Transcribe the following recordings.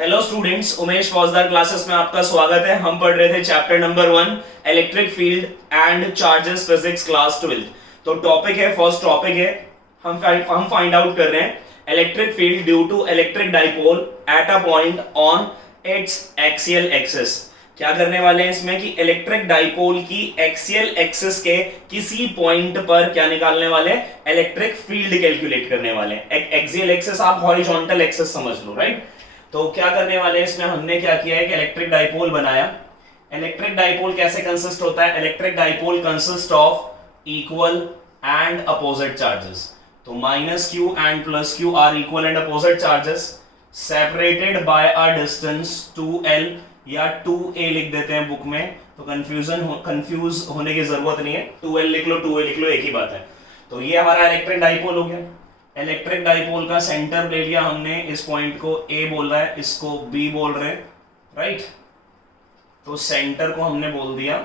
Hello students, Umesh फौजदार classes में आपका स्वागत है। हम पढ़ रहे थे chapter number 1 electric field and charges physics class 12। तो टॉपिक है, फर्स्ट टॉपिक है, हम फाइंड आउट कर रहे हैं electric field due to electric dipole at a point on its axial axis. क्या करने वाले हैं इसमें कि इलेक्ट्रिक डाइपोल की एक्सियल एक्सिस के किसी पॉइंट पर क्या निकालने वाले हैं, इलेक्ट्रिक फील्ड कैलकुलेट करने वाले हैं। एक्सियल एक्सिस आप हॉरिजॉन्टल एक्सिस समझ लो, राइट। तो क्या करने वाले हैं इसमें, हमने क्या किया है कि इलेक्ट्रिक डाइपोल बनाया। इलेक्ट्रिक डाइपोल कैसे कंसिस्ट होता है? Electric dipole consist of equal and opposite charges. तो minus Q and plus Q are equal and opposite charges separated by a distance 2l या 2a लिख देते हैं बुक में, तो कंफ्यूज होने की जरूरत नहीं है। 2l लिख लो, 2a लिख लो, एक ही बात है। तो ये हमारा इलेक्ट्रिक डाइपोल हो गया। इलेक्ट्रिक डाइपोल का सेंटर ले लिया हमने, इस पॉइंट को A बोल रहा है, इसको B बोल रहे हैं, राइट। तो सेंटर को हमने बोल दिया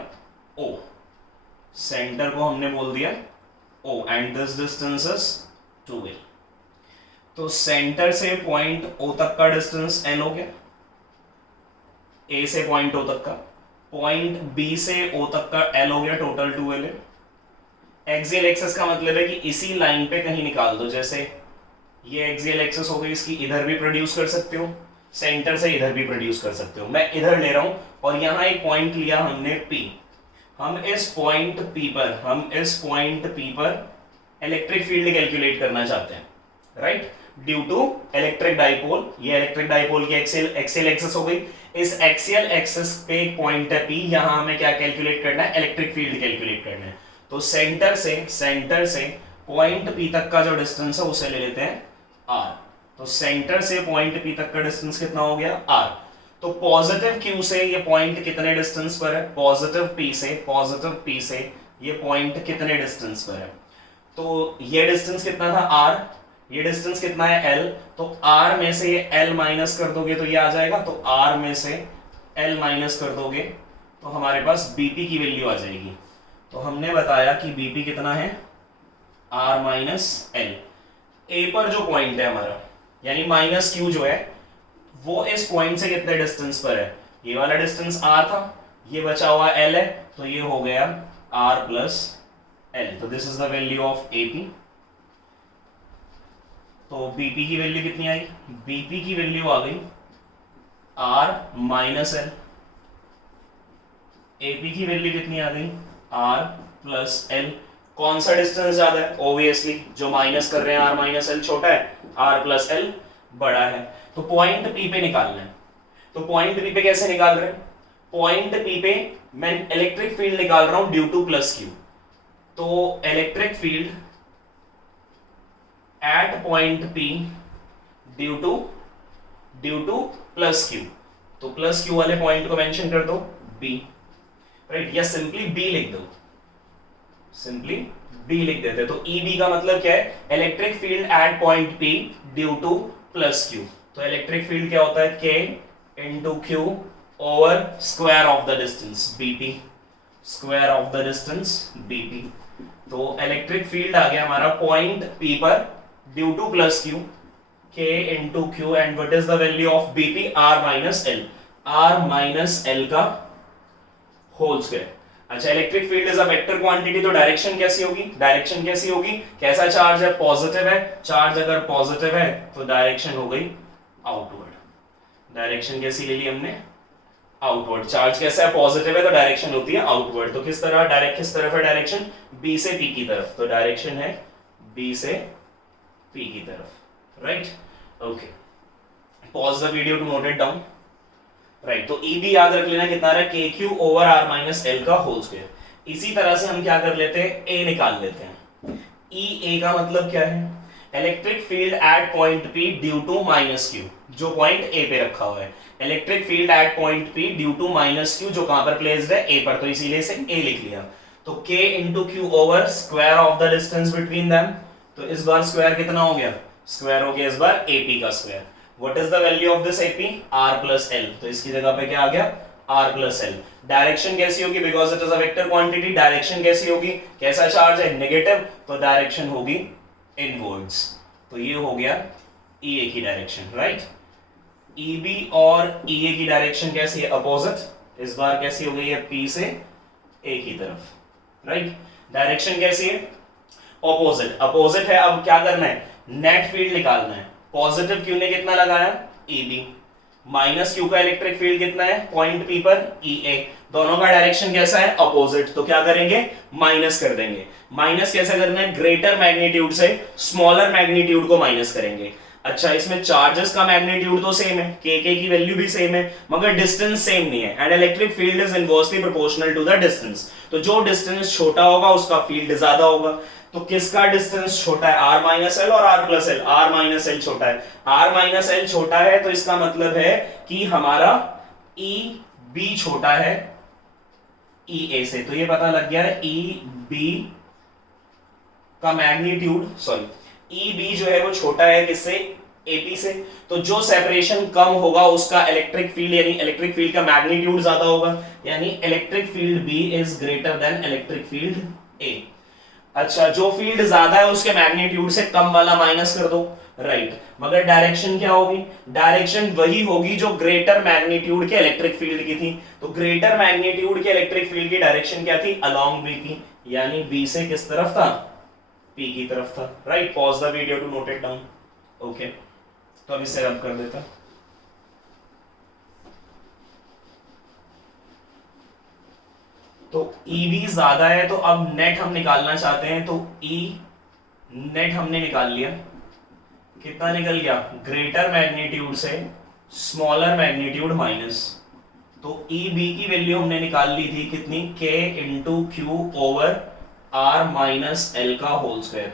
O, सेंटर को हमने बोल दिया O and this distance is 2l। तो सेंटर से पॉइंट O तक का डिस्टेंस L हो गया, A से पॉइंट O तक का। पॉइंट B से O तक का L हो गया, टोटल 2l है। एक्सियल एक्सिस का मतलब है कि इसी लाइन पे कहीं निकाल दो। जैसे ये एक्सियल एक्सिस हो गई, इसकी इधर भी प्रोड्यूस कर सकते हो, सेंटर से इधर भी प्रोड्यूस कर सकते हो। मैं इधर ले रहा हूं और यहां एक पॉइंट लिया हमने P। हम इस पॉइंट P पर इलेक्ट्रिक फील्ड कैलकुलेट करना चाहते हैं, right, due to electric dipole. ये इलेक्ट्रिक डाइपोल की एक्सियल एक्सिस हो गई। इस एक्सियल एक्सिस पे एक पॉइंट है P, यहां हमें क्या कैलकुलेट करना है, इलेक्ट्रिक फील्ड कैलकुलेट करना है। तो सेंटर से पॉइंट P तक का जो डिस्टेंस है उसे ले लेते हैं R। तो सेंटर से पॉइंट P तक का डिस्टेंस कितना हो गया, R। तो पॉजिटिव Q से ये पॉइंट कितने डिस्टेंस पर है, पॉजिटिव P से ये पॉइंट कितने डिस्टेंस पर है। तो ये डिस्टेंस कितना था R, ये डिस्टेंस कितना है L। तो R में से ये L माइनस कर दोगे तो ये आ जाएगा। तो R में से L माइनस कर दोगे तो हमारे पास BP की वैल्यू आ जाएगी। तो हमने बताया कि BP कितना है, R माइनस L। A पर जो पॉइंट है हमारा, यानी माइनस Q जो है, वो इस पॉइंट से कितने डिस्टेंस पर है, ये वाला डिस्टेंस R था, ये बचा हुआ L है, तो ये हो गया R प्लस L। तो this is the value of AP। तो BP की वैल्यू कितनी आई, BP की वैल्यू आ गई R माइनस L। AP की वैल्यू कितनी आ गई, R प्लस L। कौन सा डिस्टेंस ज्यादा है, ऑब्वियसली जो माइनस कर रहे हैं R माइनस L छोटा है, R प्लस L बड़ा है। तो पॉइंट P पे निकालना है। तो पॉइंट P पे कैसे निकाल रहे हैं, पॉइंट P पे मैं इलेक्ट्रिक फील्ड निकाल रहा हूं ड्यू टू प्लस Q। तो electric field at point P due two plus Q। तो प्लस Q वाले पॉइंट को मेंशन कर दो B, राइट, या सिंपली B लिख दो, सिंपली B लिख देते। तो EB का मतलब क्या है, electric field at point P due two plus Q। तो इलेक्ट्रिक फील्ड क्या होता है, K into Q over square of the distance BP, square of the distance BP। तो इलेक्ट्रिक फील्ड आ गया हमारा पॉइंट P पर due two plus Q, K into Q and what is the value of BP, R minus L, R minus L का whole square. अच्छा, electric field is a vector quantity, तो direction कैसी होगी, कैसा charge है, positive है। Charge अगर positive है तो डायरेक्शन हो गई आउटवर्ड। डायरेक्शन कैसी ले ली हमने, आउटवर्ड। चार्ज कैसा है, पॉजिटिव है, तो डायरेक्शन होती है आउटवर्ड। तो किस तरफ है डायरेक्शन, B से P की तरफ। तो डायरेक्शन है B से P की तरफ, right, okay. Pause the video to note it down, right. तो EB याद रख लेना कितना है, KQ over R minus L का होल स्क्वायर। इसी तरह से हम क्या कर लेते हैं, A निकाल लेते हैं। EA का मतलब क्या है, electric field at point P due to minus Q, जो पॉइंट A पे रखा हुआ है। Electric field at point P due to minus Q, जो कहां पर प्लेस्ड है, A पर, तो इसीलिए से A लिख लिया। तो K into Q over square of the distance between them. तो इस बार स्क्वायर कितना हो गया, स्क्वायर हो गया इस बार AP का square. What is the value of this AP? R plus L। तो इसकी जगह पे क्या आ गया, R plus L। डायरेक्शन कैसी होगी, because it is a vector quantity, direction कैसी होगी, कैसा चार्ज है, नेगेटिव, तो डायरेक्शन होगी इनवर्ड्स। तो ये हो गया EA की डायरेक्शन, राइट। EB और EA की डायरेक्शन कैसी है? अपोजिट। इस बार कैसी हो गई है? P से A की तरफ, राइट। डायरेक्शन कैसी है? ऑपोजिट। अपोजिट है। अब क्या करना है? नेट फील्ड निकालना है। पॉजिटिव क्यू ने कितना लगाया? EB। माइनस क्यू का इलेक्ट्रिक फील्ड कितना है पॉइंट P पर? EA। दोनों का डायरेक्शन कैसा है? अपोजिट। तो क्या करेंगे? माइनस कर देंगे। माइनस कैसे करना है? ग्रेटर मैग्नीट्यूड से स्मॉलर मैग्नीट्यूड को माइनस करेंगे। अच्छा, इसमें चार्जेस का मैग्नीट्यूड तो सेम है, के की वैल्यू भी सेम है, मगर डिस्टेंस सेम नहीं है। And electric field is inversely proportional to the distance. तो जो डिस्टेंस छोटा होगा उसका फील्ड ज्यादा होगा। तो किसका डिस्टेंस छोटा है? R माइनस एल और R plus L. R minus L छोटा है। R माइनस एल छोटा है तो इसका मतलब है कि हमारा EB छोटा है EA से। तो ये पता लग गया है EB का मैग्नीट्यूड, सॉरी EB जो है वो छोटा है किससे? AP से। तो जो सेपरेशन कम होगा उसका इलेक्ट्रिक फील्ड यानी इलेक्ट्रिक फील्ड का मैग्नीट्यूड ज्यादा होगा, यानी electric field B is greater than electric field A। अच्छा, जो फील्ड ज्यादा है उसके मैग्नीट्यूड से कम वाला माइनस कर दो, राइट। मगर डायरेक्शन क्या होगी? डायरेक्शन वही होगी जो ग्रेटर मैग्नीट्यूड के इलेक्ट्रिक फील्ड की थी। तो ग्रेटर मैग्नीट्यूड के इलेक्ट्रिक फील्ड की डायरेक्शन क्या थी? अलोंग B की, यानी B से किस तरफ था? P की तरफ था, right. Pause the video to note it down. Okay, तो अब इसे रब कर देता। तो EB ज्यादा है तो अब नेट हम निकालना चाहते हैं। तो E नेट हमने निकाल लिया। कितना निकल गया? ग्रेटर मैग्नीट्यूड से स्मॉलर मैग्नीट्यूड माइनस। तो EB की वैल्यू हमने निकाल ली थी कितनी? K into q over R minus L का होल स्क्वायर।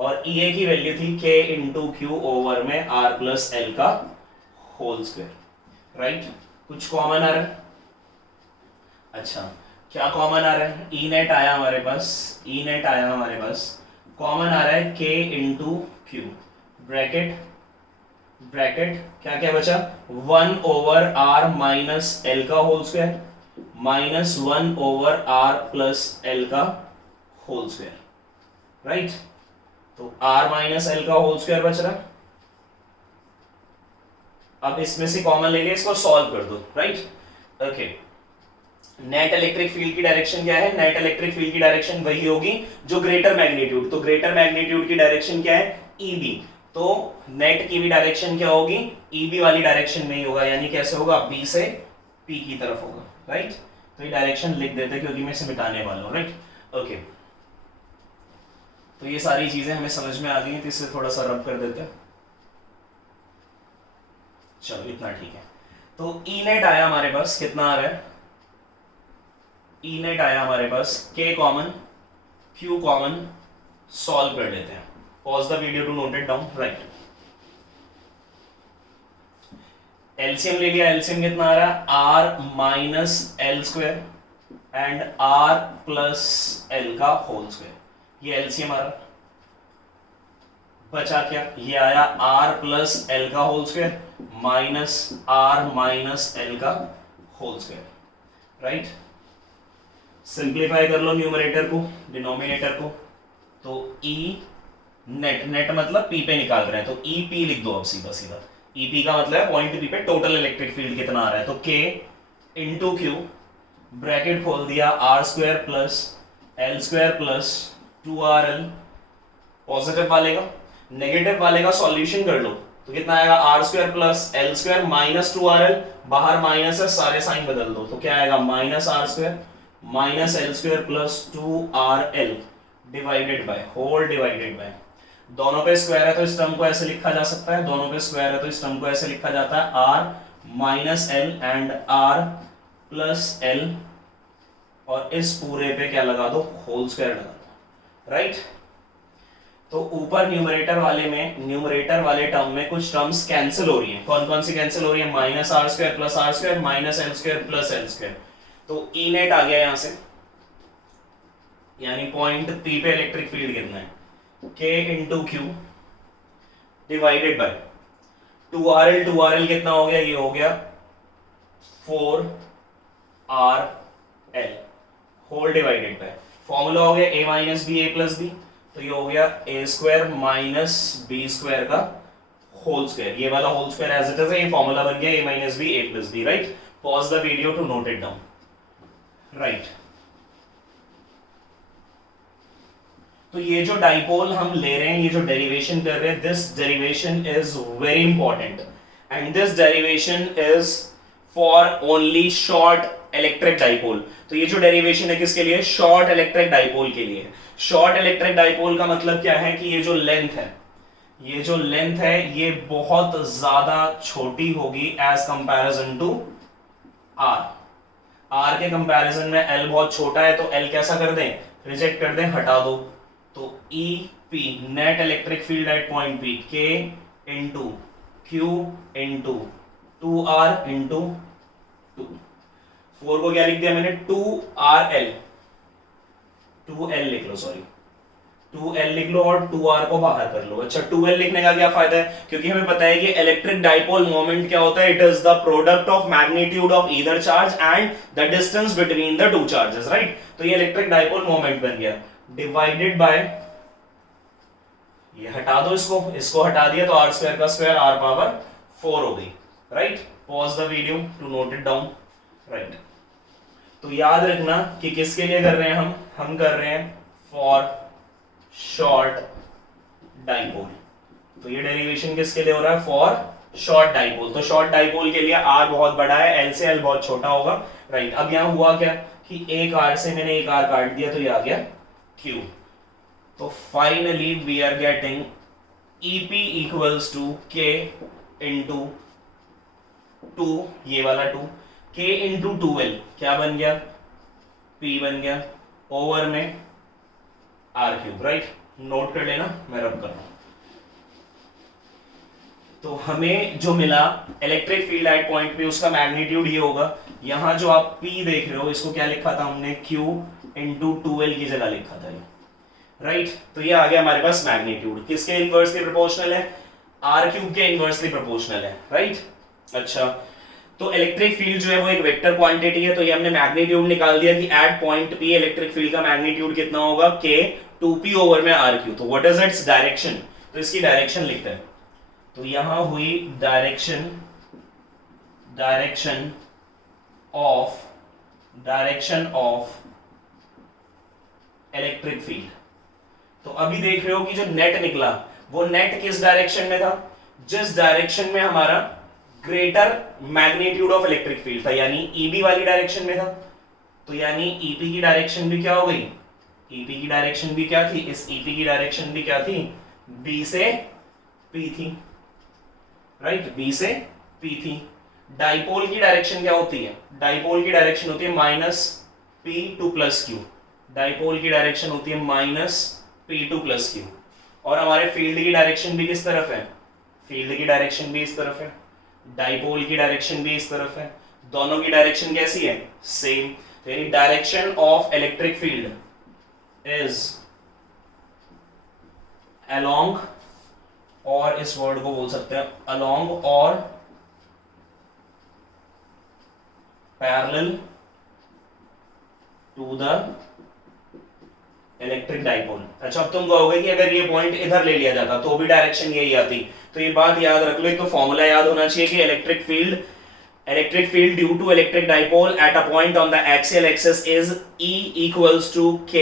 और EA की वैल्यू थी K इंटू क्यू ओवर में R प्लस एल का होल स्क्वायर, राइट। कुछ कॉमन आ रहा है? अच्छा, क्या कॉमन आ रहा है? E नेट आया हमारे पास, E नेट आया हमारे पास। कॉमन आ रहा है K into Q, bracket bracket क्या क्या बचा? 1 ओवर R माइनस एल का whole square minus 1 over R plus L का होल स्क्वायर, राइट। तो R माइनस एल का होल स्क्वायर बच रहा। अब इसमें से कॉमन लेके इसको सॉल्व कर दो, right. Okay, net electric field की डायरेक्शन क्या है? नेट इलेक्ट्रिक फील्ड की डायरेक्शन वही होगी जो ग्रेटर मैग्नीट्यूड। तो ग्रेटर मैग्नीट्यूड की डायरेक्शन क्या है? EB। तो नेट की भी डायरेक्शन क्या होगी? EB वाली डायरेक्शन में ही होगा, यानी कैसे होगा? B से P की तरफ होगा, राइट। तो ये डायरेक्शन लिख देते क्योंकि मैं इसे मिटाने वाला हूं, राइट। ओके, तो ये सारी चीजें हमें समझ में आ गई, तो इससे थोड़ा सा रब कर देते हैं। चलो, इतना ठीक है। तो E नेट आया हमारे पास, कितना आ रहा है? E नेट आया हमारे पास K common, Q common, solve कर लेते हैं। Pause the video to note it down, right. LCM ले लिया। एलसीएम कितना आ रहा है? R minus L square and R plus L का होल स्क्वायर। ये एलसीएम आ रहा। बचा क्या? ये आया R प्लस एल का whole square minus R minus L का होल स्क्वायर, राइट। सिंप्लीफाई कर लो न्यूमरेटर को डिनोमिनेटर को। तो E नेट, नेट मतलब P पे निकाल रहे हैं तो EP लिख दो अब सीधा सीधा। EP का मतलब है पॉइंट P पे टोटल इलेक्ट्रिक फील्ड कितना आ रहा है। तो K इंटू क्यू, ब्रैकेट खोल दिया, R square plus l square plus 2RL। Positive वाले का नेगेटिव वाले का सॉल्यूशन कर लो तो कितना आएगा? R square plus l square minus 2RL। बाहर माइनस है, सारे साइन बदल दो तो क्या आएगा? Minus R square minus L square plus 2RL divided by whole divided by. दोनों पे स्क्वायर है तो इस टर्म को ऐसे लिखा जा सकता है, दोनों पे स्क्वायर है तो इस टर्म को ऐसे लिखा जाता है R minus L and R plus L, और इस पूरे पे क्या लगा दो? होल स्क्वायर लगा दो, राइट। तो ऊपर न्यूमरेटर वाले में, न्यूमरेटर वाले टर्म में कुछ टर्म्स कैंसिल हो रही हैं। कौन कौन सी कैंसिल हो रही है? Minus R square plus R square minus L square plus l square. तो E नेट आ गया यहां से, यानी पॉइंट P पे इलेक्ट्रिक फील्ड कितना है? K into Q divided by 2RL। 2RL कितना हो गया? ये हो गया 4RL whole divided bye, formula हो गया a minus B A plus B, तो ये हो गया a square minus B square का होल स्क्वायर, ये वाला whole square as it is है, ये फॉर्मूला बन गया a minus B a plus B, right. Pause the video to note it down, right. तो ये जो डाइपोल हम ले रहे हैं, ये जो डेरिवेशन कर रहे हैं, this derivation is very important and this derivation is for only short electric dipole. तो ये जो डेरिवेशन है किसके लिए? शॉर्ट इलेक्ट्रिक डाइपोल के लिए। शॉर्ट इलेक्ट्रिक डाइपोल का मतलब क्या है कि ये जो लेंथ है, ये जो लेंथ है ये बहुत ज्यादा छोटी होगी as comparison to R. R के कंपैरिजन में एल बहुत छोटा है, तो एल कैसा कर दें? रिजेक्ट कर दें, हटा दो। तो E P net electric field at point P के into Q into 2r into 2। 4 को क्या लिख दिया मैंने? 2rl, 2l लिख लो, सॉरी 2l लिख लो और 2r को बाहर कर लो। अच्छा, 2l लिखने का क्या फायदा है? क्योंकि हमें पता है कि इलेक्ट्रिक डाइपोल मोमेंट क्या होता है? It is the product of magnitude of either charge and the distance between the two charges, right. तो ये इलेक्ट्रिक डाइपोल मोमेंट बन गया, डिवाइडेड बाय, ये हटा दो, इसको हटा दिया तो आर स्क्वायर का स्क्वायर r पावर 4 हो गई, right. Pause the video to note it down, right. तो याद रखना कि किसके लिए कर रहे हैं हम कर रहे हैं फॉर शॉर्ट डाइपोल। तो ये डेरिवेशन किसके लिए हो रहा है? For short dipole. तो शॉर्ट डाइपोल के लिए r बहुत बड़ा है, l से l बहुत छोटा होगा, राइट। अब यहां हुआ क्या कि एक r से मैंने एक r काट दिया, तो ये आ गया q। तो finally we are getting EP equals to k into 2, ये वाला 2, k इंटू 2l क्या बन गया? p बन गया, ओवर में r क्यूब, राइट। नोट कर लेना, मैं रब कर रहा हूं। तो हमें जो मिला इलेक्ट्रिक फील्ड एट पॉइंट पे, उसका मैग्नीट्यूड ये होगा। यहां जो आप p देख रहे हो, इसको क्या लिखा था हमने? q इंटू 2l की जगह लिखा था ये, राइट। तो ये आ गया हमारे पास मैग्नीट्यूड, किसके इनवर्सली प्रोपोर्शनल है? r क्यूब के इनवर्सली प्रोपोर्शनल है, राइट। अच्छा, तो इलेक्ट्रिक फील्ड जो है वो एक वेक्टर क्वांटिटी है, तो ये हमने मैग्नीट्यूड निकाल दिया कि at point p electric field का मैग्नीट्यूड कितना होगा? k 2p ओवर में r क्यूब। तो व्हाट इज इट्स डायरेक्शन? तो इसकी डायरेक्शन लिखते हैं। तो यहां हुई डायरेक्शन ऑफ इलेक्ट्रिक फील्ड। तो अभी देख रहे हो कि जो नेट निकला, वो नेट किस डायरेक्शन में था? जिस डायरेक्शन में हमारा greater magnitude of electric field था, यानी ईबी वाली डायरेक्शन में था। तो यानी ईपी की डायरेक्शन भी क्या हो गई? ईपी की डायरेक्शन भी क्या थी? इस ईपी की डायरेक्शन भी क्या थी? बी से पी थी, राइट। बी से पी थी। डाइपोल की डायरेक्शन क्या होती है? डाइपोल की डायरेक्शन होती है minus P two plus Q. Dipole की डायरेक्शन होती है minus P two plus Q. और हमारे फील्ड की डायरेक्शन भी किस तरफ है? फील्ड की डायरेक्शन भी इस तरफ है, डाइपोल की डायरेक्शन भी इस तरफ है। दोनों की डायरेक्शन कैसी है? सेम। तो यानी direction of electric field is along, और इस वर्ड को बोल सकते हैं अलोंग और parallel to the electric dipole. अच्छा, अब तुम कहोगे कि अगर ये पॉइंट इधर ले लिया जाता तो भी डायरेक्शन यही आती। तो ये बात याद रख लो, एक तो फॉर्मूला याद होना चाहिए कि electric field due to electric dipole at a point on the axial axis is E equals to K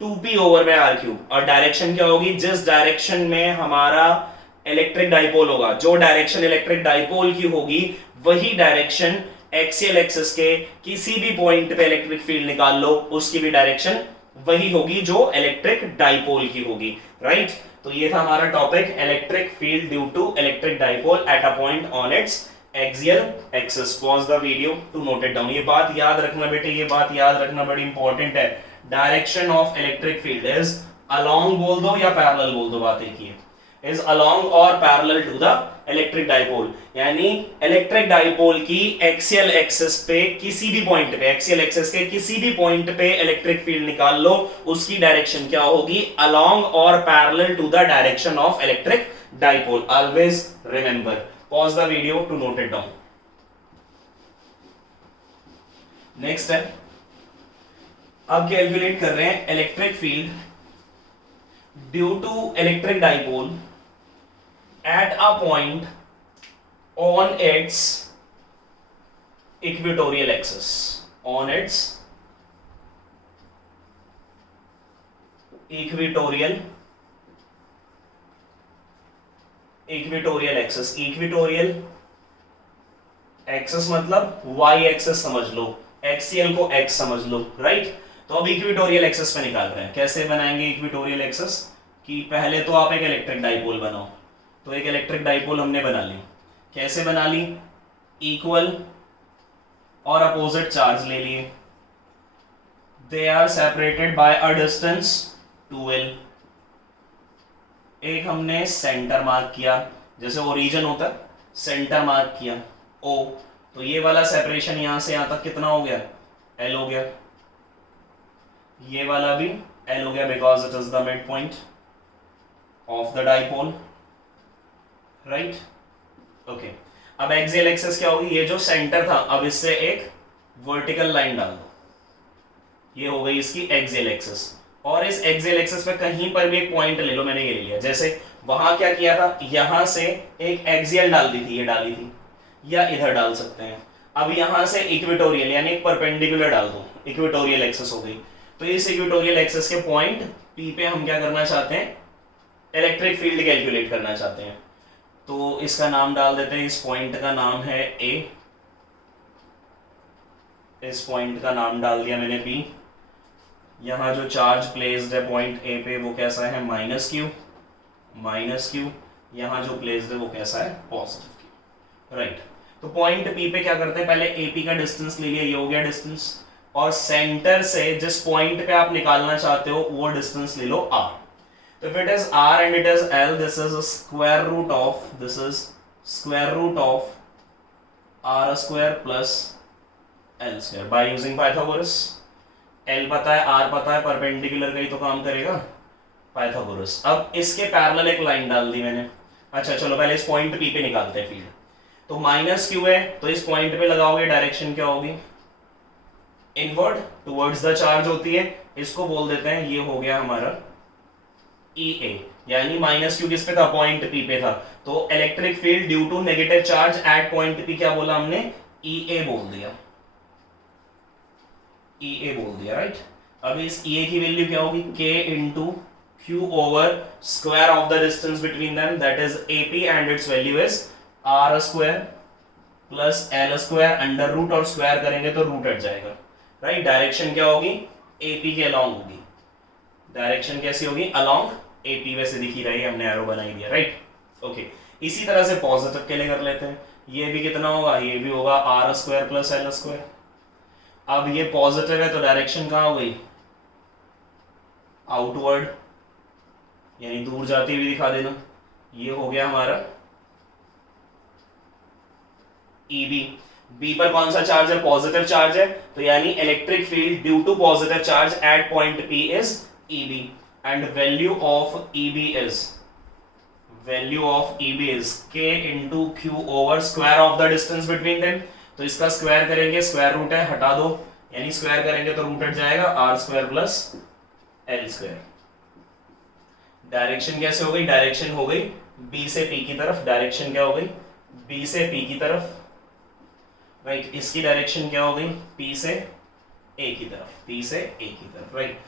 2p over में r क्यूब। और डायरेक्शन क्या होगी? जिस डायरेक्शन में हमारा इलेक्ट्रिक डाइपोल होगा, जो डायरेक्शन इलेक्ट्रिक डाइपोल की होगी, वही डायरेक्शन एक्सियल एक्सिस के किसी भी पॉइंट पे इलेक्ट्रिक फील्ड निकाल लो, उसकी भी डायरेक्शन वही होगी जो इलेक्ट्रिक डाइपोल की होगी, राइट। तो ये था हमारा topic, electric field due to electric dipole at a point on its axial axis. Pause the video to note it down. ये बात याद रखना बेटे, ये बात याद रखना बड़ी इंपॉर्टेंट है। Direction of electric field is along बोल दो या पैरेलल बोल दो, बात एक ही है। इज अलोंग और parallel to the electric dipole, यानी इलेक्ट्रिक डाइपोल की एक्सियल एक्सिस पे किसी भी पॉइंट पे, एक्सियल एक्सिस के किसी भी पॉइंट पे इलेक्ट्रिक फील्ड निकाल लो, उसकी डायरेक्शन क्या होगी? अलोंग और parallel to the direction of electric dipole. Always remember. Pause the video to note it down. Next है, अब कैलकुलेट कर रहे हैं electric field due to electric dipole at a point on its equatorial axis, on its equatorial axis, equatorial axis मतलब Y axis समझ लो, axial को x समझ लो, राइट। तो अब इक्विटोरियल एक्सेस पे निकाल रहे हैं। कैसे बनाएंगे इक्विटोरियल एक्सेस? कि पहले तो आप एक इलेक्ट्रिक डाइपोल बनाओ। तो एक इलेक्ट्रिक डाइपोल हमने बना ली। कैसे बना ली? इक्वल और अपोजिट चार्ज ले लिए, they are separated by a distance 2l। एक हमने सेंटर मार्क किया, जैसे ओरिजिन होता है, सेंटर मार्क किया O, तो ये वाला सेपरेशन यहां से यहां तक कितना हो गया? L हो गया। ये वाला भी L हो गया because it is the mid point of the dipole, right. Okay, अब एक्सियल एक्सिस क्या होगी? ये जो सेंटर था, अब इससे एक वर्टिकल लाइन डाल दो, ये हो गई इसकी एक्सियल एक्सिस। और इस एक्सियल एक्सिस पे कहीं पर भी एक पॉइंट ले लो, मैंने ये ले लिया। जैसे वहां क्या किया था, यहां से एक एक्सियल डाल दी थी, ये डाली थी, या इधर डाल सकते हैं। अब यहां से इक्वेटोरियल यानी एक परपेंडिकुलर डाल दो, इक्वेटोरियल एक्सिस हो गई। तो इस इक्वेटोरियल एक्सिस के पॉइंट P पे हम क्या करना चाहते हैं? इलेक्ट्रिक फील्ड कैलकुलेट करना चाहते हैं। तो इसका नाम डाल देते हैं, इस पॉइंट का नाम है A, इस पॉइंट का नाम डाल दिया मैंने P। यहां जो चार्ज प्लेस्ड है पॉइंट A पे वो कैसा है? -q। यहां जो प्लेस्ड है वो कैसा है? Positive q, right. तो पॉइंट P पे क्या करते हैं? पहले AP का डिस्टेंस ले लिया, ये हो गया डिस्टेंस, और सेंटर से जिस पॉइंट पे आप निकालना चाहते हो वो डिस्टेंस ले लो R। तो if it is R and it is L, this is square root of R square plus L square by using Pythagoras. L पता है, R पता है, परपेंडिकुलर का ही तो काम करेगा पाइथागोरस। अब इसके पैरेलल एक लाइन डाल दी मैंने। अच्छा चलो पहले इस पॉइंट P पे निकालते हैं फील्ड। तो -q है, तो इस पॉइंट पे लगाओगे, डायरेक्शन क्या होगी? इनवर्ड, टुवर्ड्स द चार्ज होती है। इसको बोल देते हैं, ये हो गया हमारा EA, यानी -q किस पे था? पॉइंट P पे था। तो electric field due to negative charge at point P क्या बोला हमने? EA बोल दिया, EA बोल दिया, राइट। अब इस EA की वैल्यू क्या होगी? K into Q over square of the distance between them, that is AP and its value is R square plus L square under root, और स्क्वायर करेंगे तो रूट हट जाएगा, राइट। डायरेक्शन क्या होगी? AP के अलोंग होगी। डायरेक्शन कैसी होगी? अलोंग AP, वैसे दिख ही रही है, हमने एरो बना ही दिया, राइट। ओके, इसी तरह से पॉजिटिव के लिए कर लेते हैं। ये भी कितना होगा? ये भी होगा R square plus L square. अब ये पॉजिटिव है तो डायरेक्शन कहाँ हो गई? आउटवर्ड, यानी दूर जाती हुई दिखा देना। ये हो गया हमारा EB। B पर कौन सा चार्ज है? पॉजिटिव चार्ज है, तो यानी electric field due to positive charge at point P is EB, and value of EB is K into Q over square of the distance between them. तो इसका square करेंगे, स्क्वायर रूट है, हटा दो, यानी स्क्वायर करेंगे तो रूट हट जाएगा, R square plus L square. Direction कैसे हो गई? डायरेक्शन हो गई B से P की तरफ। डायरेक्शन क्या हो गई? B से P की तरफ, राइट। इसकी डायरेक्शन क्या हो गई? P से A की तरफ, राइट।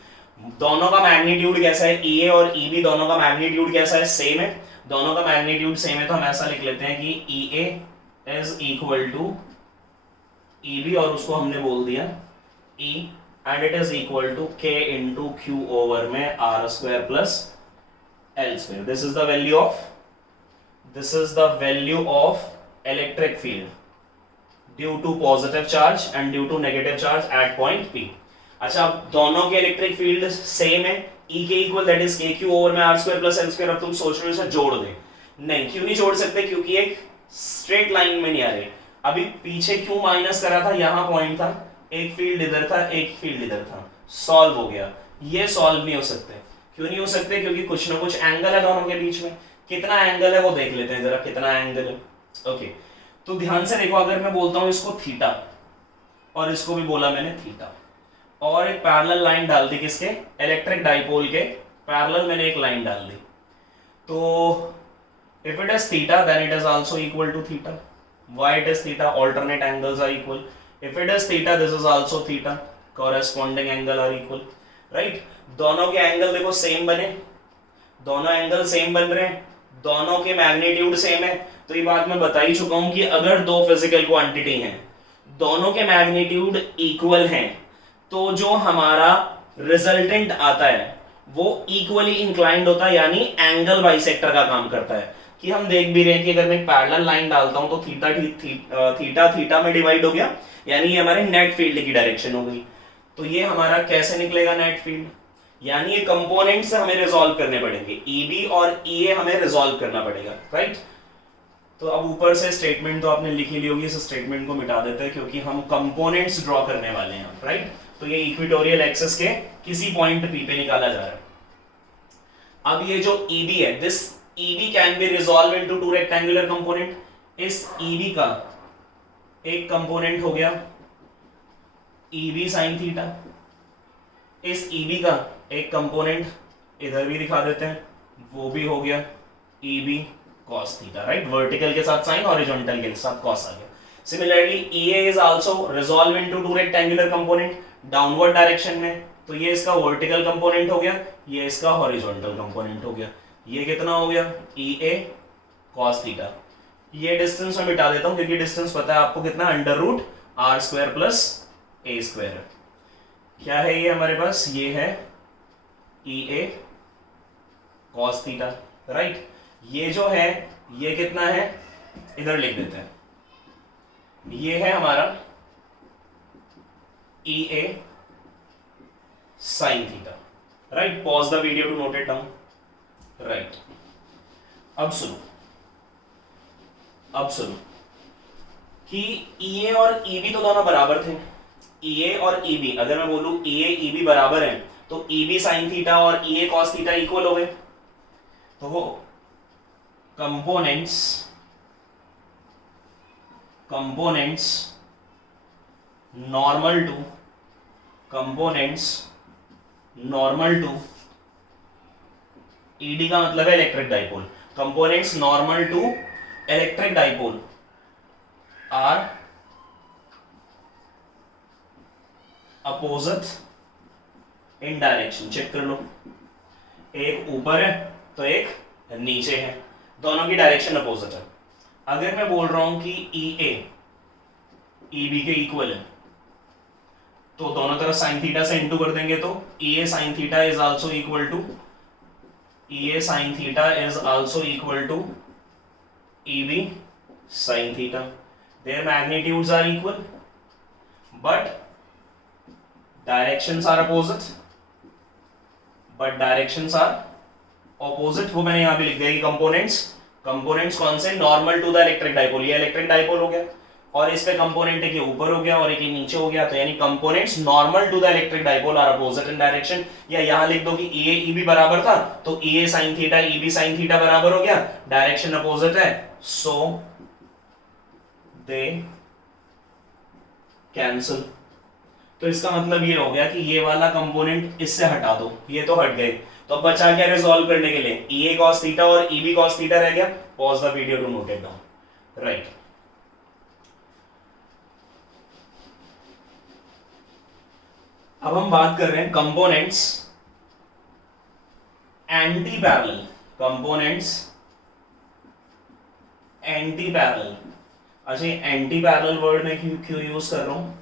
दोनों का मैग्नीट्यूड कैसा है? EA और EB दोनों का मैग्नीट्यूड कैसा है? सेम है। दोनों का मैग्नीट्यूड सेम है तो हम ऐसा लिख लेते हैं कि EA is equal to EB, और उसको हमने बोल दिया E, and it is equal to K into Q over में R square plus L square. This is the value of electric field due to positive charge and due to negative charge at point P। अच्छा, अब दोनों के electric field same है, E के equal, that is KQ over में R square plus L square. अब तुम सोच रहे हो इसे जोड़ दे, नहीं, क्यों नहीं जोड़ सकते? क्योंकि एक स्ट्रेट लाइन में नहीं आ रही। अभी पीछे क्यों माइनस करा था? यहाँ पॉइंट था, एक फील्ड इधर था, एक फील्ड इधर था, सॉल्व हो गया। ये सॉल्व नहीं हो सकते। क्यों नहीं हो सकते? क्योंकि कुछ ना कुछ एंगल है दोनों के बीच में। कितना एंगल है वो देख लेते हैं जरा, कितना एंगल है। ओके, तो ध्यान से देखो, अगर मैं बोलता हूं इसको थीटा, और इसको भी बोला मैंने थीटा, और एक पैरेलल लाइन डाल दी, किसके? इलेक्ट्रिक डाइपोल के पैरेलल मैंने एक लाइन डाल दी, तो If it is theta, then it is also equal to theta. Why it is theta? Alternate angles are equal. If it is theta, this is also theta. Corresponding angle are equal. Right? दोनों के angle देखो same बने, दोनों angle same बन रहे हैं, दोनों के मैग्नीट्यूड सेम है। तो ये बात मैं बता ही चुका हूं कि अगर दो फिजिकल क्वांटिटी हैं, दोनों के मैग्नीट्यूड इक्वल हैं, तो जो हमारा रिजल्टेंट आता है वो इक्वली इंक्लाइंड होता है, यानी एंगल बाइसेक्टर का काम करता है। कि हम देख भी रहे हैं कि अगर मैं पैरेलल लाइन डालता हूं तो थीटा थीटा थीटा में डिवाइड हो गया, यानी ये हमारे नेट फील्ड की डायरेक्शन हो गई। तो ये हमारा कैसे निकलेगा नेट फील्ड, यानी ये कंपोनेंट से हमें रिजॉल्व करने पड़ेंगे, ईबी और ईए हमें रिजॉल्व करना पड़ेगा। राइट? तो अब ऊपर से स्टेटमेंट तो आपने लिखी ली होगी, इस स्टेटमेंट को मिटा देते हैं क्योंकि हम कंपोनेंट्स ड्रॉ करने वाले हैं। राइट? तो ये इक्वेटोरियल एक्सिस के किसी पॉइंट पी पे निकाला जा रहा है। अब ये जो ईबी है, this EB can be resolve into two rectangular component. इस ईबी का एक कंपोनेंट हो गया ईबी साइन थीटा, इस ईबी का एक कंपोनेंट इधर भी दिखा देते हैं, वो भी हो गया EB cos theta. Right? Vertical के साथ साइन, हॉरिजॉन्टल के साथ कॉस आ गया। Similarly EA is also resolve into two rectangular component downward direction में। तो ये इसका वर्टिकल कंपोनेंट हो गया, ये इसका हॉरिजॉन्टल कंपोनेंट हो गया। ये कितना हो गया? ईए कॉस थीटा। ये डिस्टेंस में मिटा देता हूं क्योंकि डिस्टेंस पता है आपको कितना, under root are square plus A square. क्या है ये हमारे पास? ये है ईए कॉस थीटा। राइट? ये जो है ये कितना है, इधर लिख देते हैं, ये है हमारा E A sine theta. Right? Pause the video to note it down. Right? अब सुनो कि ईए और ईबी तो दोनों बराबर थे। ईए और ईबी, अगर मैं बोलूं ईए ईबी बराबर हैं, तो ईबी साइन थीटा और ईए कॉस थीटा इक्वल हो गए। तो वो कंपोनेंट्स नॉर्मल टू ईडी का मतलब है electric dipole. Components normal to electric dipole are opposite in direction. Check कर लो, एक ऊपर है तो एक नीचे है, दोनों की डायरेक्शन अपोजिट है। अगर मैं बोल रहा हूं कि ईए ईबी के इक्वल है, तो दोनों तरफ साइन थीटा से इनटू कर देंगे, तो E A sine theta is also equal to E B sine theta. Their magnitudes are equal but directions are opposite. वो मैंने यहां भी लिख दिया कि कंपोनेंट्स कौन से, normal to the electric dipole. ये इलेक्ट्रिक डाइपोल हो गया और इस पे कंपोनेंट एक ऊपर हो गया और एक नीचे हो गया, तो यानी components normal to the electric dipole are opposite in direction. या यहां लिख दो कि ईए ईबी बराबर था, तो E A sine theta E B sine theta बराबर हो गया, डायरेक्शन अपोजिट है, सो दे कैंसिल। तो इसका मतलब ये हो गया कि ये वाला कंपोनेंट इससे हटा दो, ये तो हट गए, तो अब बचा क्या रिजॉल्व करने के लिए? ईए कॉस थीटा और ईबी कॉस थीटा रह गया। Pause the video to note it down. Right? अब हम बात कर रहे हैं कंपोनेंट्स एंटी पैरेलल। अच्छा, एंटी पैरेलल वर्ड में क्यों यूज कर रहा हूं?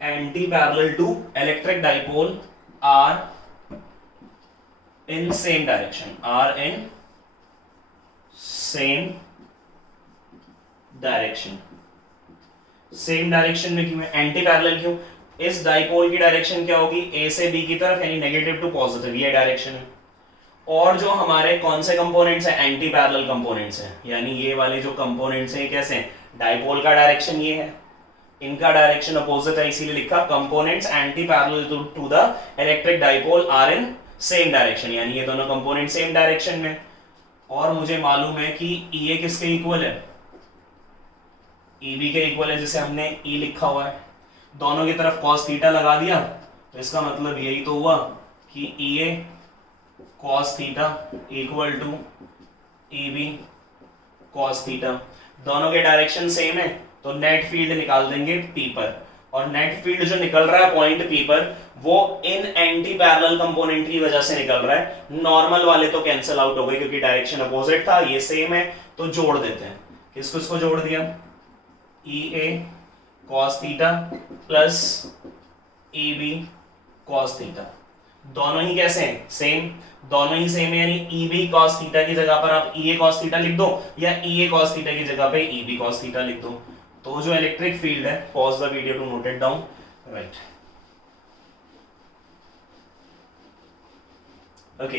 Anti parallel to electric dipole are in same direction, same direction में क्यों है? एंटी पैरेलल क्यों? इस डाइपोल की डायरेक्शन क्या होगी? ए से बी की तरफ, यानी नेगेटिव टू पॉजिटिव, ये डायरेक्शन है। और जो हमारे कौन से कंपोनेंट्स हैं? एंटी पैरेलल कंपोनेंट्स हैं, यानी ये वाले जो कंपोनेंट्स हैं कैसे हैं? डाइपोल का डायरेक्शन ये है, इनका डायरेक्शन अपोजिट है, इसीलिए लिखा components anti parallel to the electric dipole are in same direction, यानी ये दोनों कंपोनेंट सेम डायरेक्शन में। और मुझे मालूम है कि ईए किसके इक्वल है? ईबी के इक्वल है, जिसे हमने ई लिखा हुआ है। दोनों की तरफ cos थीटा लगा दिया, तो इसका मतलब यही तो हुआ कि EA cos theta equal to E B cos theta. दोनों के डायरेक्शन सेम है तो नेट फील्ड निकाल देंगे पी पर, और नेट फील्ड जो निकल रहा है पॉइंट पी पर वो इन एंटी पैरेलल कंपोनेंट की वजह से निकल रहा है। नॉर्मल वाले तो कैंसिल आउट हो गए क्योंकि डायरेक्शन अपोजिट था, ये सेम है तो जोड़ देते हैं। किसको इसको जोड़ दिया, E A cos theta plus E B cos theta. दोनों ही कैसे हैं, सेम, दोनों ही सेम है, यानी ई बी कॉस थीटा की जगह पर आप ई ए कॉस थीटा लिख दो या ई ए कॉस थीटा की जगह पे ई बी कॉस थीटा लिख दो। तो जो इलेक्ट्रिक फील्ड है, pause the video to note it down, right, okay.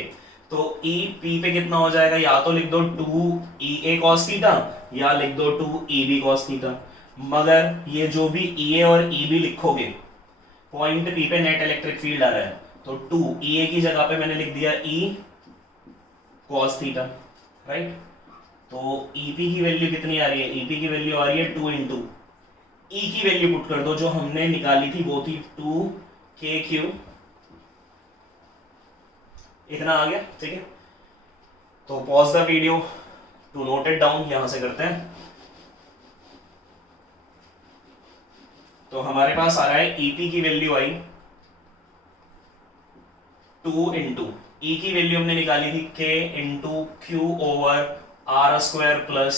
तो ई पी पे कितना हो जाएगा, या तो लिख दो 2 ई ए कॉस थीटा या लिख दो 2 ई बी कॉस थीटा। मगर ये जो भी ई ए और ई बी लिखोगे, पॉइंट पी पे नेट इलेक्ट्रिक फील्ड आ रहा है तो 2 ई ए की जगह पे मैंने लिख दिया ई कॉस थीटा, राइट। तो ई पी की वैल्यू कितनी आ रही है, ई पी की वैल्यू आ रही है 2 इंटू ई की वैल्यू पुट कर दो जो हमने निकाली थी, वो थी 2 के क्यू, इतना आ गया, ठीक है। तो pause the video to note it down, यहां से करते हैं। तो हमारे पास आ रहा है ईपी की वैल्यू आई 2 इंटू ई की वैल्यू हमने निकाली थी k into q over r square plus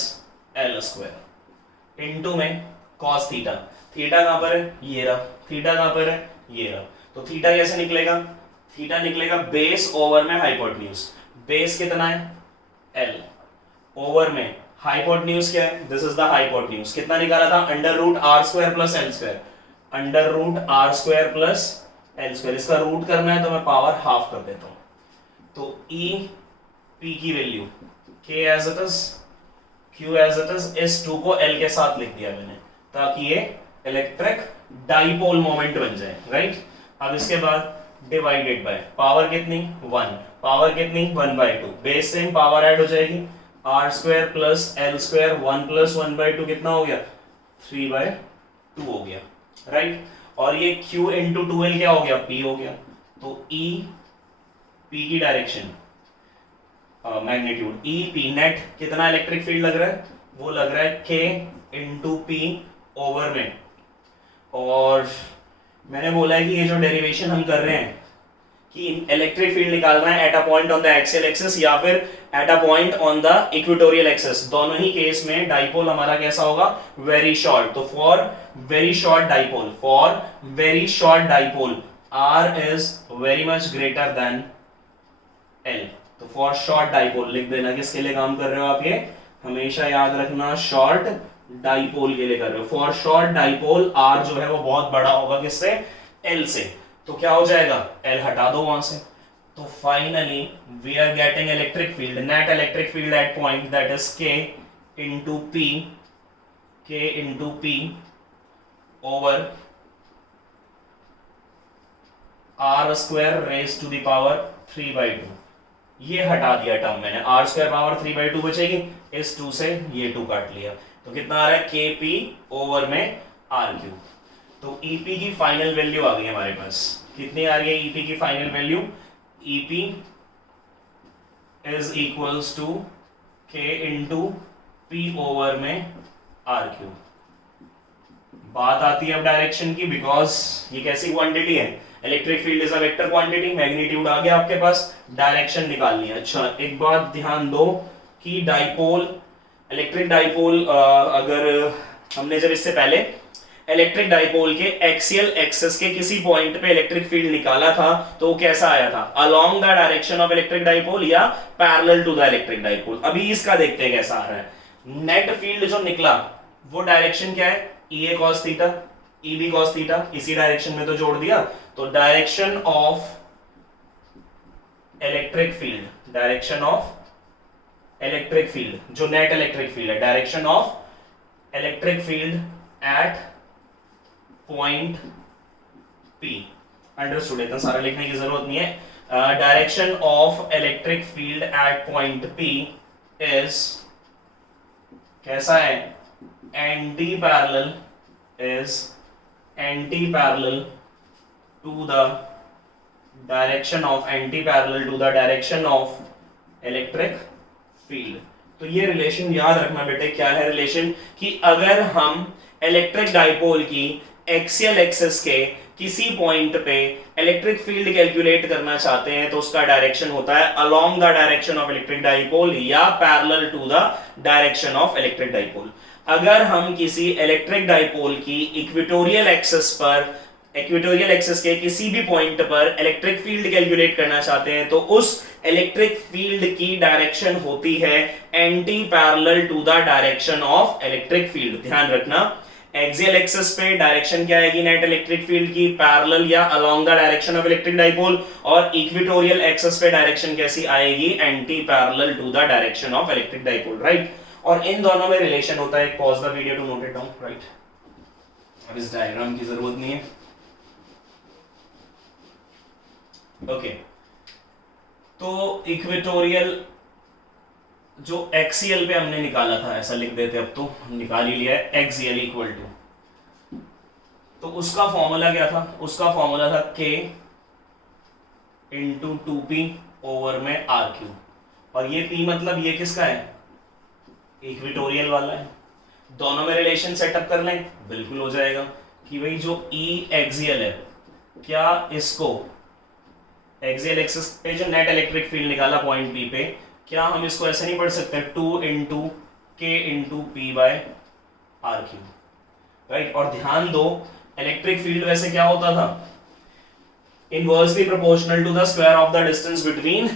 l square into में कॉस थीटा। थीटा कहां पर है, ये रहा, थीटा कहां पर है, ये रहा। तो थीटा कैसे निकलेगा, थीटा निकलेगा बेस ओवर में हाइपोटेन्यूज। बेस कितना है, एल, ओवर में हाइपोटेन्यूज क्या है, दिस इज द हाइपोटेन्यूज। कितना निकाला था, under root are square plus l square, under root are square plus l square. इसका रूट करना है तो मैं पावर हाफ कर देता हूं। तो ई पी की वैल्यू के as it is, q as it is, इस 2 को एल के साथ लिख दिया मैंने ताकि ये इलेक्ट्रिक डाइपोल मोमेंट बन जाए, राइट। अब इसके बाद डिवाइडेड बाय पावर कितनी 1, पावर कितनी 1/2, बेस सेम, पावर ऐड हो जाएगी r square plus l square, 1 plus 1/2 कितना हो गया 3/2 हो गया, राइट। और ये q इंटू 2l क्या हो गया, p हो गया। तो e p की डायरेक्शन मैग्नीट्यूड ई पी नेट कितना इलेक्ट्रिक फील्ड लग रहा है, वो लग रहा है k इंटू पी ओवर में। और मैंने बोला है कि ये जो डेरिवेशन हम कर रहे हैं कि इलेक्ट्रिक फील्ड निकालना है eight a point on the axial axis या फिर eight a point on the equatorial axis, दोनों ही केस में डाइपोल हमारा कैसा होगा, वेरी शॉर्ट। तो for very short dipole, for very short dipole r is very much greater than l। तो for short dipole लिख देना, किसके लिए काम कर रहे हो आप, ये हमेशा याद रखना, शॉर्ट डाइपोल के लिए कर रहे हो। फॉर शॉर्ट डाइपोल r जो है वो बहुत बड़ा होगा किससे, l से। तो क्या हो जाएगा, l हटा दो वहां से। तो finally we are getting electric field, net electric field at point that is k into p, k into p over r square raise to the power 3/2। ये हटा दिया टर्म मैंने, r स्क्वायर पावर 3/2 बचेगी, इस 2 से ये 2 काट लिया, तो कितना आ रहा है kp ओवर में r3। तो EP की फाइनल वैल्यू आ गई हमारे पास, कितनी आ रही है EP की final value, EP is equals to k into p over में r3। बात आती है अब डायरेक्शन की, बिकॉज ये कैसी क्वांटिटी है, electric field is a vector quantity, magnitude आ गया आपके पास, डायरेक्शन निकालनी है। अच्छा एक बात ध्यान दो कि डाइपोल, इलेक्ट्रिक डाइपोल, अगर हमने जब इससे पहले इलेक्ट्रिक डाइपोल के एक्सियल एक्सिस के किसी पॉइंट पे इलेक्ट्रिक फील्ड निकाला था तो वो कैसा आया था, along the direction of electric dipole या parallel to the electric dipole. अभी इसका देखते हैं कैसा आ रहा है। नेट फील्ड जो निकला वो डायरेक्शन क्या है, E A cos theta, E B cos theta, इसी डायरेक्शन में तो जोड़ दिया। तो direction of electric field, direction of electric field जो नेट इलेक्ट्रिक फील्ड है, direction of electric field at point P। Understood, इतना सारा लिखने की जरूरत नहीं है। Direction of electric field at point P is कैसा है, anti parallel, is anti parallel to the direction of, anti parallel to the direction of electric field. तो ये रिलेशन याद रखना बेटे, क्या है रिलेशन, कि अगर हम इलेक्ट्रिक डाइपोल की एक्सियल एक्सिस के किसी पॉइंट पे इलेक्ट्रिक फील्ड कैलकुलेट करना चाहते हैं तो उसका डायरेक्शन होता है along the direction of electric dipole या parallel to the direction of electric dipole. अगर हम किसी इलेक्ट्रिक डाइपोल की इक्वेटोरियल एक्सिस के किसी भी पॉइंट पर इलेक्ट्रिक फील्ड कैलकुलेट करना चाहते हैं तो उस इलेक्ट्रिक फील्ड की डायरेक्शन होती है anti parallel to the direction of electric field. ध्यान रखना, एक्सियल एक्सिस पे डायरेक्शन क्या आएगी नेट इलेक्ट्रिक फील्ड की, पैरेलल या along the direction of electric dipole, और इक्वेटोरियल एक्सिस पे डायरेक्शन कैसी आएगी, anti parallel to the direction of electric dipole, right. और इन दोनों में रिलेशन होता है, pause the video to note it down, right. अब इस डायग्राम की जरूरत नहीं है, ओके। तो इक्वेटोरियल जो एक्सियल पे हमने निकाला था, ऐसा लिख देते, अब तो निकाल ही लिया है, एक्सियल इक्वल टू, तो उसका फॉर्मूला क्या था, उसका फॉर्मूला था k इंटू 2p ओवर में r3, और ये p मतलब ये किसका है, इक्वेटोरियल वाला है। दोनों में रिलेशन सेटअप कर लें, बिल्कुल हो जाएगा कि भाई जो E एक्सियल है, क्या इसको एक्सियल एक्सिस पे जो नेट इलेक्ट्रिक फील्ड निकाला पॉइंट P पे, क्या हम इसको ऐसे नहीं पढ़ सकते 2 into k into p by r cube, right. और ध्यान दो, इलेक्ट्रिक फील्ड वैसे क्या होता था, inversely proportional to the square of the distance between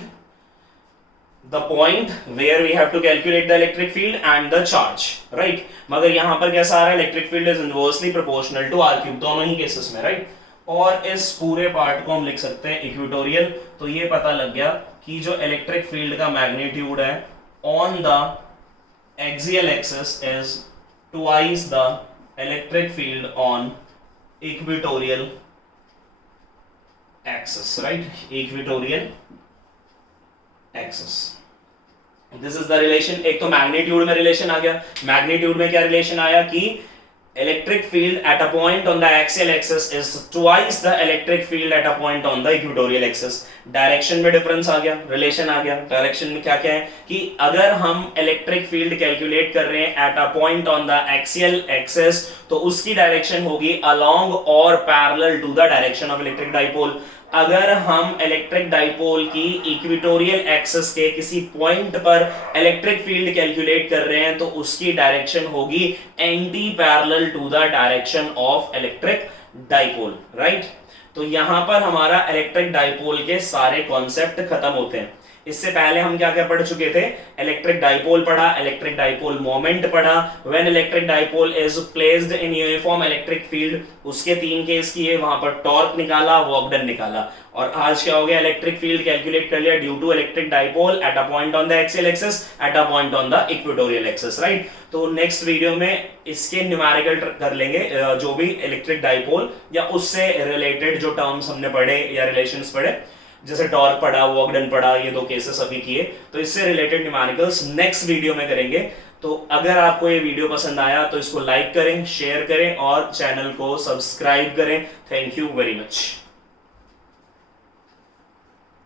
the point where we have to calculate the electric field and the charge, right. मगर यहां पर कैसा आ रहा है, electric field is inversely proportional to r cube, दोनों ही cases में, राइट। और इस पूरे पार्ट को हम लिख सकते हैं इक्वेटोरियल। तो ये पता लग गया कि जो इलेक्ट्रिक फील्ड का मैग्नीट्यूड है on the axial axis is twice the electric field on equatorial axis, right, equatorial axis. This is the relation. एक तो मैग्नीट्यूड में रिलेशन आ गया, मैग्नीट्यूड में क्या रिलेशन आया कि electric field at a point on the axial axis is twice the electric field at a point on the equatorial axis। Direction में difference आ गया, रिलेशन आ गया। डायरेक्शन में क्या क्या है कि अगर हम इलेक्ट्रिक फील्ड कैलकुलेट कर रहे हैं at a point on the axial axis तो उसकी डायरेक्शन होगी अलोंग और parallel to the direction of electric dipole. अगर हम इलेक्ट्रिक डाइपोल की इक्वेटोरियल एक्सिस के किसी पॉइंट पर इलेक्ट्रिक फील्ड कैलकुलेट कर रहे हैं तो उसकी डायरेक्शन होगी anti parallel to the direction of electric dipole, right. तो यहां पर हमारा इलेक्ट्रिक डाइपोल के सारे कॉन्सेप्ट खत्म होते हैं। इससे पहले हम क्या क्या पढ़ चुके थे, इलेक्ट्रिक डाइपोल पढ़ा, इलेक्ट्रिक डाइपोल मोमेंट पढ़ा, when electric dipole is placed in uniform electric field, उसके 3 केस किए, वहां पर टॉर्क निकाला, वर्क डन निकाला। और आज क्या हो गया, इलेक्ट्रिक फील्ड कैलकुलेट कर लिया due to electric dipole at a point on the axial axis, at a point on the equatorial axis, right. तो नेक्स्ट वीडियो में इसके न्यूमेरिकल कर लेंगे, जो भी इलेक्ट्रिक डाइपोल या उससे रिलेटेड जो टर्म्स हमने पढ़े या रिलेशंस पढ़े, जैसे टॉर्क पढ़ा, वर्क डन पढ़ा, ये 2 केसेस अभी किए, तो इससे रिलेटेड न्यूमेरिकल्स नेक्स्ट वीडियो में करेंगे। तो अगर आपको ये वीडियो पसंद आया तो इसको लाइक करें, शेयर करें और चैनल को सब्सक्राइब करें। Thank you very much.